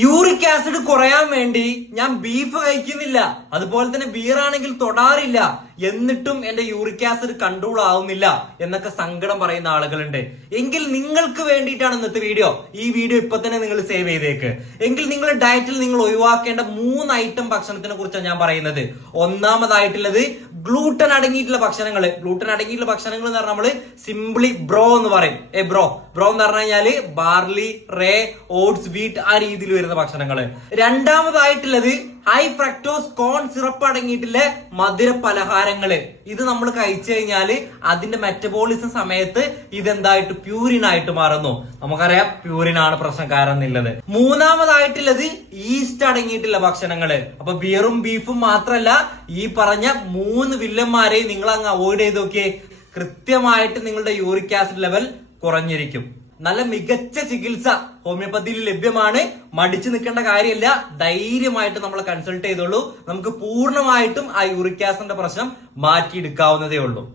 Uric acid കുറയാൻ വേണ്ടി ഞാൻ ബീഫ് കഴിക്കുന്നില്ല. അതുപോലെ തന്നെ ബിയർ ആണെങ്കിൽ തൊടാറില്ല. എന്നിട്ടും എന്റെ യൂറിക് ആസിഡ് കൺട്രോൾ ആവുന്നില്ല എന്നൊക്കെ സങ്കടം പറയുന്ന ആളുകളുണ്ട്. എങ്കിൽ നിങ്ങൾക്ക് വേണ്ടിയിട്ടാണ് ഇന്നത്തെ വീഡിയോ. ഈ വീഡിയോ ഇപ്പൊ തന്നെ നിങ്ങൾ സേവ് ചെയ്തേക്ക്. എങ്കിൽ നിങ്ങളുടെ ഡയറ്റിൽ നിങ്ങൾ ഒഴിവാക്കേണ്ട മൂന്ന് ഐറ്റം ഭക്ഷണത്തിനെ കുറിച്ചാണ് ഞാൻ പറയുന്നത്. ഒന്നാമതായിട്ടുള്ളത് ഗ്ലൂട്ടൻ അടങ്ങിയിട്ടുള്ള ഭക്ഷണങ്ങൾ ഗ്ലൂട്ടൻ അടങ്ങിയിട്ടുള്ള ഭക്ഷണങ്ങൾ എന്ന് പറഞ്ഞാൽ നമ്മൾ സിംപ്ലി ബ്രോ എന്ന് പറയും. ഏ ബ്രോ ബ്രോ എന്ന് പറഞ്ഞു കഴിഞ്ഞാൽ ബാർലി റേ ഓട്സ് വീറ്റ് ആ രീതിയിൽ വരുന്ന ഭക്ഷണങ്ങൾ രണ്ടാമതായിട്ടുള്ളത് ഹൈ ഫ്രക്ടോസ് കോൺ സിറപ്പ് അടങ്ങിയിട്ടുള്ള മധുര പലഹാരങ്ങൾ. ഇത് നമ്മൾ കഴിച്ചു കഴിഞ്ഞാൽ അതിന്റെ മെറ്റബോളിസം സമയത്ത് ഇതെന്തായിട്ട്? പ്യൂരിൻ ആയിട്ട് മാറുന്നു. നമുക്കറിയാം പ്യൂരിൻ ആണ് പ്രശ്നക്കാരൻ എന്നുള്ളത്. മൂന്നാമതായിട്ടുള്ളത് ഈസ്റ്റ് അടങ്ങിയിട്ടുള്ള ഭക്ഷണങ്ങൾ. അപ്പൊ ബിയറും ബീഫും മാത്രല്ല ഈ പറഞ്ഞ മൂന്ന് വില്ലന്മാരെ നിങ്ങൾ അങ്ങ് അവോയ്ഡ് ചെയ്ത് നോക്കിയേ. കൃത്യമായിട്ട് നിങ്ങളുടെ യൂറിക് ആസിഡ് ലെവൽ കുറഞ്ഞിരിക്കും. നല്ല മികച്ച ചികിത്സ ഹോമിയോപ്പതിയിൽ ലഭ്യമാണ്. മടിച്ചു നിൽക്കേണ്ട കാര്യമില്ല. ധൈര്യമായിട്ട് നമ്മൾ കൺസൾട്ട് ചെയ്തോളൂ. നമുക്ക് പൂർണമായിട്ടും ആ യൂറിക് ആസിഡിന്റെ പ്രശ്നം മാറ്റിയെടുക്കാവുന്നതേ ഉള്ളൂ.